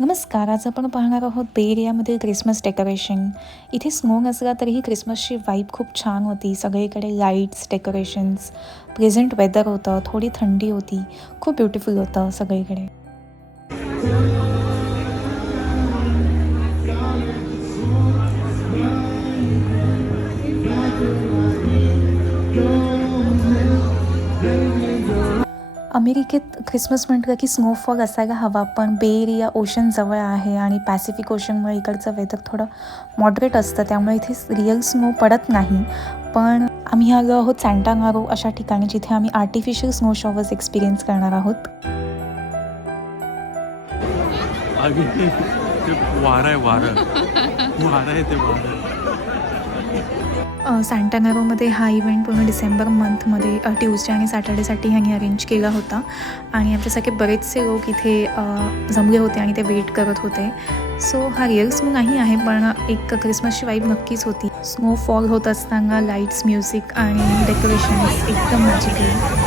नमस्कार. आज आपण पाहणार आहोत बे एरियामधील क्रिसमस डेकोरेशन. इथे स्नो नसला तरीही क्रिसमसची वाईब खूप छान होती. सगळीकडे लाईट्स, डेकोरेशन्स, प्लेझंट वेदर होतं, थोडी थंडी होती. खूप ब्युटिफुल होतं सगळीकडे. अमेरिकेत ख्रिसमस म्हटलं की स्नोफॉल असायला हवा, पण बे एरिया ओशन जवळ आहे आणि पॅसिफिक ओशनमुळे इकडचं वेदर थोडं मॉडरेट असतं, त्यामुळे इथे रिअल स्नो पडत नाही. पण आम्ही आलो आहोत सँटा नारो अशा ठिकाणी, जिथे आम्ही आर्टिफिशियल स्नो शॉवर्स एक्सपिरियन्स करणार आहोत. वारं आहे वारं वारं आहे ते वारं. सँटा नारोमध्ये हा इव्हेंट पूर्ण डिसेंबर मंथमध्ये ट्यूजडे आणि सॅटर्डेसाठी ह्यांनी अरेंज केला होता आणि आमच्यासारखे बरेचसे लोक इथे जमले होते आणि ते वेट करत होते. सो हा रिअल स्नो नाही आहे, पण एक क्रिसमसची वाईब नक्कीच होती. स्नोफॉल होत असताना लाईट्स, म्युझिक आणि डेकोरेशन्स एकदम मॅजिकल.